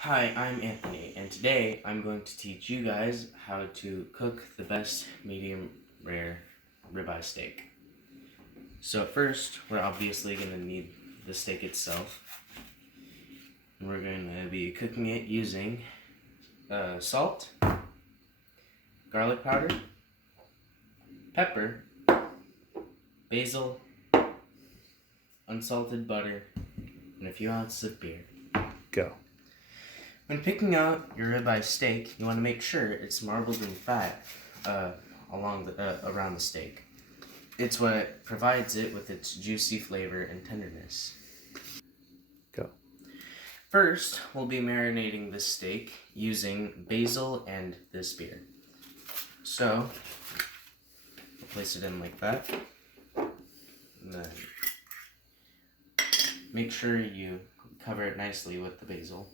Hi, I'm Anthony, and today I'm going to teach you guys how to cook the best medium rare ribeye steak. So first, we're obviously going to need the steak itself. And we're going to be cooking it using salt, garlic powder, pepper, basil, unsalted butter, and a few ounces of beer. Go. When picking out your ribeye steak, you want to make sure it's marbled in fat around the steak. It's what provides it with its juicy flavor and tenderness. Go. First, we'll be marinating this steak using basil and this beer. So, we'll place it in like that. And then make sure you cover it nicely with the basil.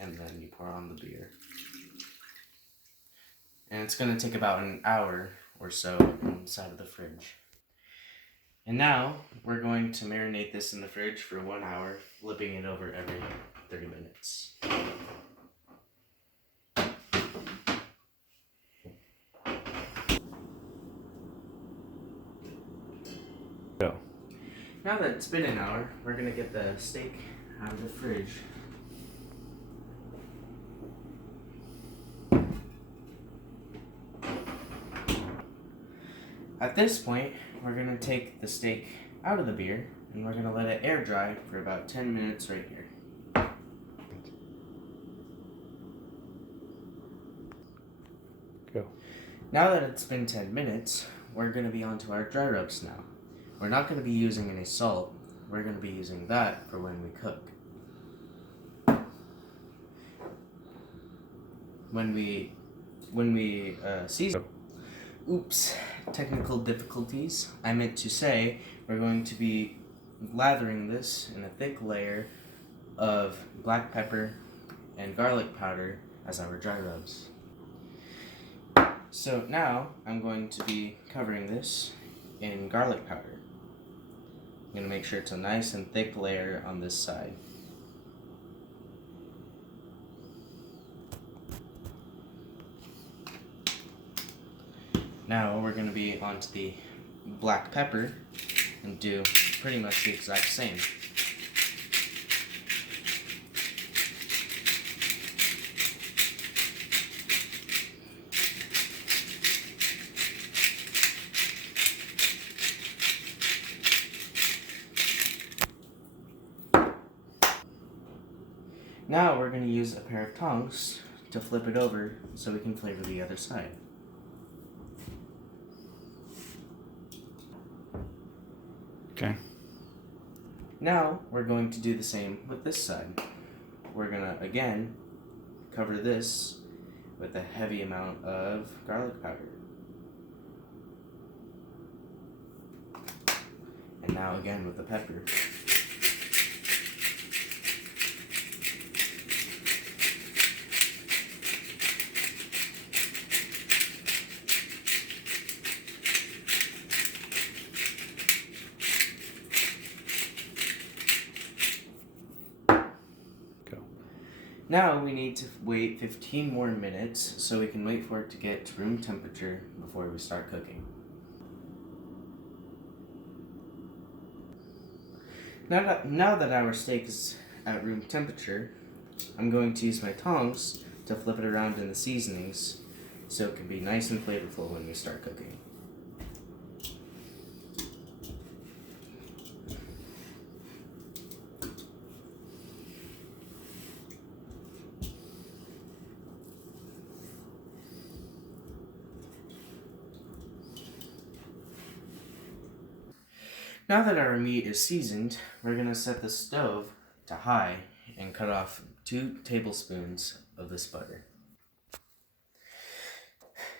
And then you pour on the beer. And it's going to take about an hour or so inside of the fridge. And now, we're going to marinate this in the fridge for 1 hour, flipping it over every 30 minutes. Go. Now that it's been an hour, we're going to get the steak out of the fridge. At this point, we're going to take the steak out of the beer and we're going to let it air dry for about 10 minutes right here. Go. Now that it's been 10 minutes, we're going to be on to our dry rubs now. We're not going to be using any salt. We're going to be using that for when we cook. When we season. Oops, technical difficulties. I meant to say we're going to be lathering this in a thick layer of black pepper and garlic powder as our dry rubs. So now I'm going to be covering this in garlic powder. I'm going to make sure it's a nice and thick layer on this side. Now we're going to be onto the black pepper and do pretty much the exact same. Now we're going to use a pair of tongs to flip it over so we can flavor the other side. Okay. Now we're going to do the same with this side. We're going to again cover this with a heavy amount of garlic powder. And now again with the pepper. Now we need to wait 15 more minutes so we can wait for it to get to room temperature before we start cooking. Now that our steak is at room temperature, I'm going to use my tongs to flip it around in the seasonings so it can be nice and flavorful when we start cooking. Now that our meat is seasoned, we're going to set the stove to high and cut off 2 tablespoons of this butter.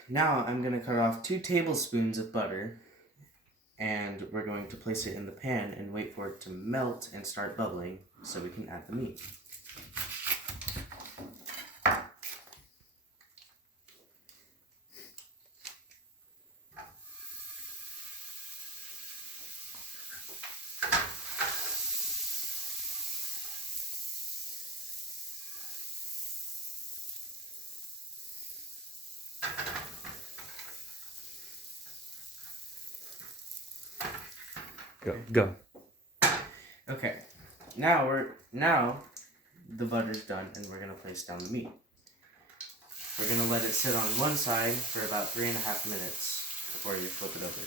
Now I'm going to cut off 2 tablespoons of butter and we're going to place it in the pan and wait for it to melt and start bubbling so we can add the meat. Go. Okay. Now the butter's done, and we're gonna place down the meat. We're gonna let it sit on one side for about 3.5 minutes before you flip it over.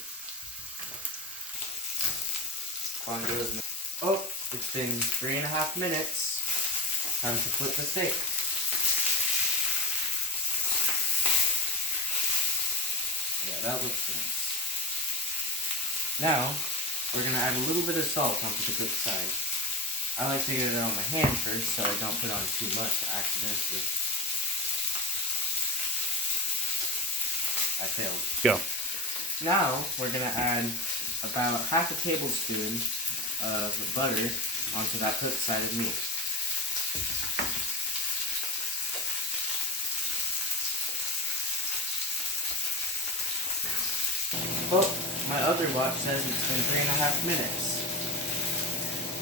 On goes. Oh, it's been 3.5 minutes. Time to flip the steak. Yeah, that looks nice. Now, we're gonna add a little bit of salt onto the cooked side. I like to get it on my hand first so I don't put on too much accidentally. I failed. Go. Now, we're gonna add about half a tablespoon of butter onto that cooked side of meat. Oh, my other watch says it's been 3.5 minutes.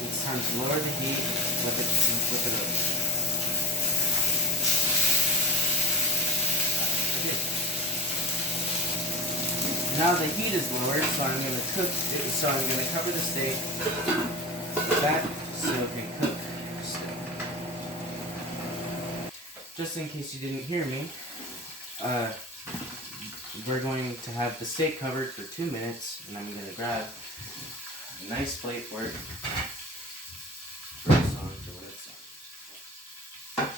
It's time to lower the heat and flip it over. Now the heat is lowered, so I'm gonna cover the steak with that so it can cook still. Just in case you didn't hear me, we're going to have the steak covered for 2 minutes, and I'm gonna grab a nice plate for it. First on to what it's on.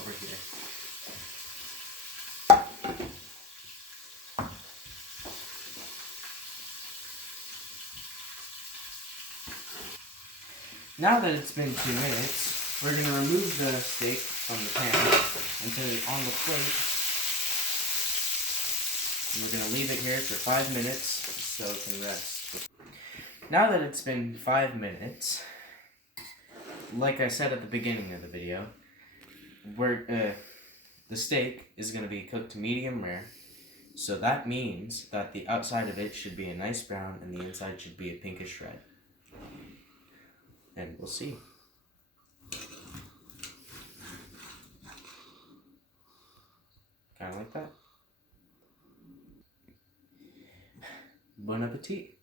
Over here. Now that it's been 2 minutes, we're gonna remove the steak from the pan and put it on the plate. And we're gonna leave it here for 5 minutes so it can rest. Now that it's been 5 minutes, like I said at the beginning of the video, the steak is gonna be cooked to medium rare. So that means that the outside of it should be a nice brown and the inside should be a pinkish red. And we'll see. Kind of like that. Bon appetit.